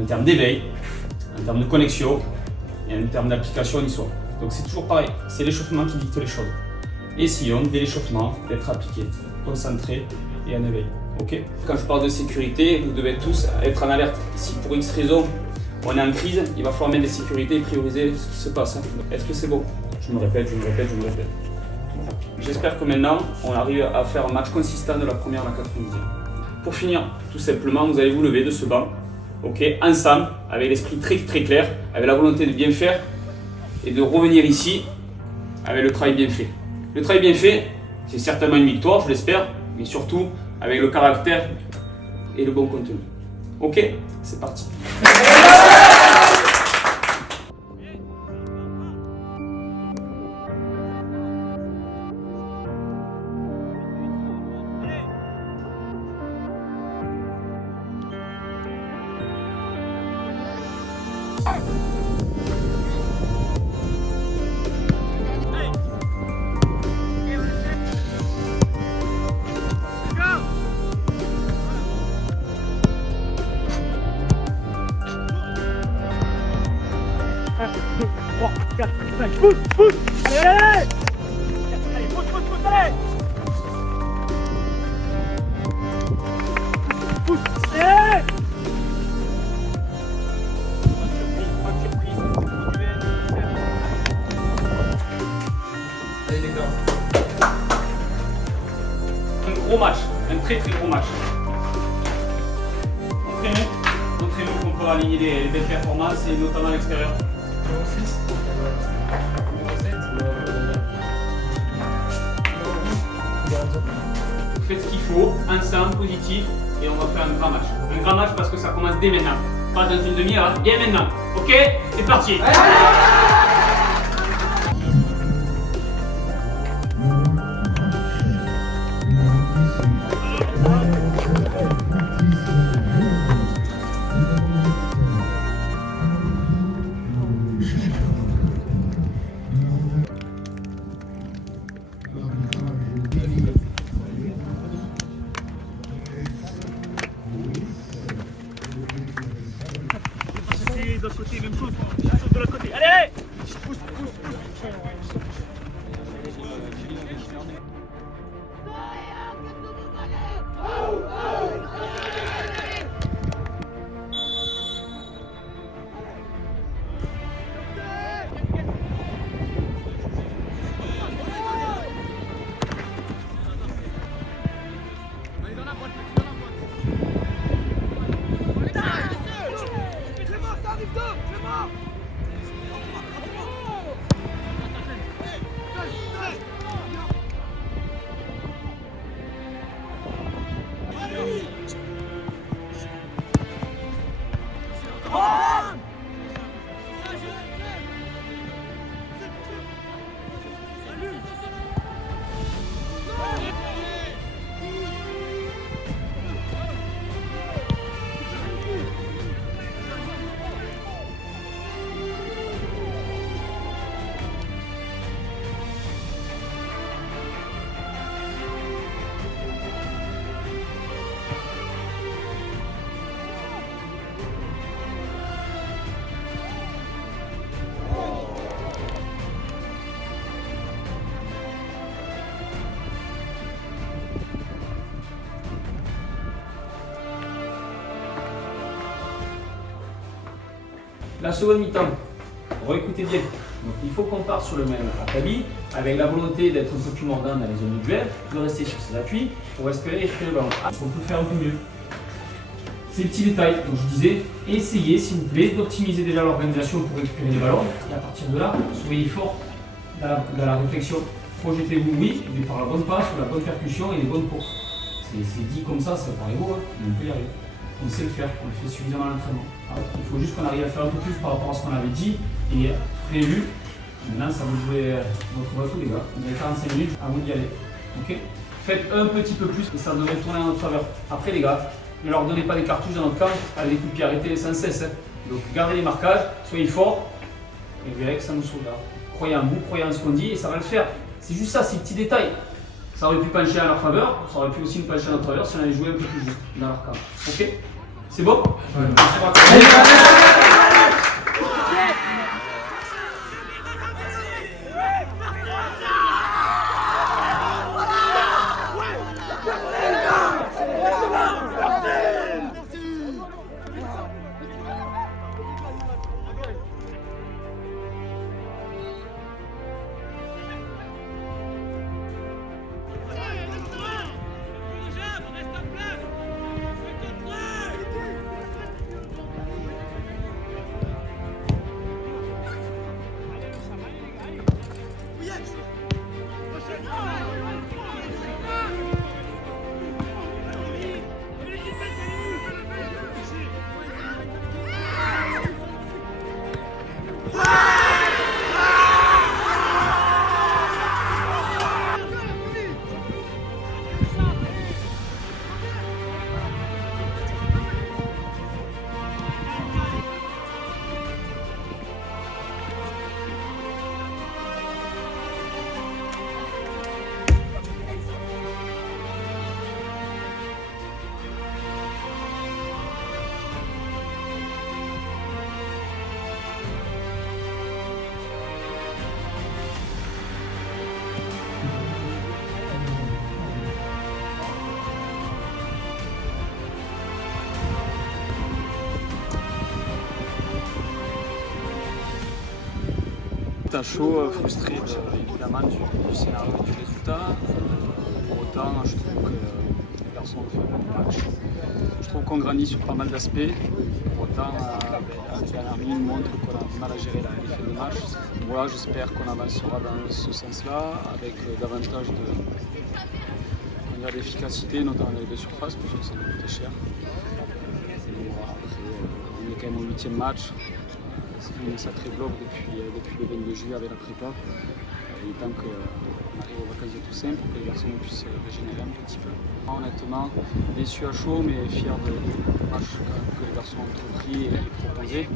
en termes d'éveil, en termes de connexion et en termes d'application en histoire. Donc c'est toujours pareil, c'est l'échauffement qui dicte les choses. Essayons dès l'échauffement d'être appliqué, concentré et en éveil. Okay. Quand je parle de sécurité, vous devez tous être en alerte. Si pour X raison on est en crise, il va falloir mettre des sécurités et prioriser ce qui se passe. Est-ce que c'est bon? Je me répète. J'espère que maintenant on arrive à faire un match consistant de la première à la 90e. Pour finir, tout simplement, vous allez vous lever de ce banc, ensemble, avec l'esprit très clair, avec la volonté de bien faire et de revenir ici avec le travail bien fait. Le travail bien fait, c'est certainement une victoire, je l'espère, mais surtout avec le caractère et le bon contenu. Ok, c'est parti. Pousse. Allez. Allez, pousse, allez. Pousse. Allez. Bonne surprise. Allez les gars. Un gros match, un très gros match. Montrez-nous qu'on peut aligner les belles performances et notamment à l'extérieur. Numéro 6, numéro 7, Vous faites ce qu'il faut, ensemble, positif, et on va faire un grand match. Un grand match parce que ça commence dès maintenant. Pas dans une demi-heure, dès maintenant. Ok? C'est parti! De l'autre côté, même chose de l'autre côté. Allez. Pousse. La seconde mi-temps, réécoutez bien. Donc, il faut qu'on parte sur le même acabit, avec la volonté d'être un peu plus mordant dans les zones de duel, de rester sur ses appuis pour espérer effrayer le ballon. On peut faire un peu mieux. Ces petits détails, donc je disais, essayez s'il vous plaît d'optimiser déjà l'organisation pour récupérer les ballons. Et à partir de là, soyez fort dans la réflexion. Projetez-vous, oui, mais par la bonne passe, la bonne percussion et les bonnes courses. C'est dit comme ça paraît beau, hein, mais on peut y arriver. On sait le faire, on le fait suffisamment à l'entraînement. Il faut juste qu'on arrive à faire un peu plus par rapport à ce qu'on avait dit et prévu. Maintenant, ça vous jouer votre bateau, les gars. Vous avez 45 minutes, à vous d'y aller. Ok? Faites un petit peu plus et ça devrait tourner en notre faveur. Après, les gars, ne leur donnez pas des cartouches dans notre camp avec des coups de pied, arrêtez-les sans cesse. Hein. Donc, gardez les marquages, soyez forts et vous verrez que ça nous sauvera. Croyez en vous, croyez en ce qu'on dit et ça va le faire. C'est juste ça, ces petits détails. Ça aurait pu pencher à leur faveur, ça aurait pu aussi nous pencher à notre faveur si on avait joué un peu plus juste dans leur camp. Ok? C'est bon? À chaud, frustré évidemment du scénario et du résultat. Pour autant, je trouve que les garçons ont fait un bon match. Je trouve qu'on grandit sur pas mal d'aspects. Pour autant, la dernière minute montre qu'on a du mal à gérer l'effet de match. Voilà, j'espère qu'on avancera dans ce sens-là avec davantage d'efficacité, notamment dans les deux surfaces, parce que ça nous coûtait cher. Voilà, après, on est quand même au 8e match. C'est un sacré bloc depuis le 22 juillet avec la prépa. Il est temps qu'on arrive aux vacances de Toussaint pour que les garçons puissent régénérer un petit peu. Honnêtement, déçu à chaud, mais fier du match que les garçons ont entrepris et proposé.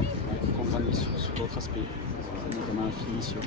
Il faut qu'on grandisse sur d'autres aspects, notamment la finition.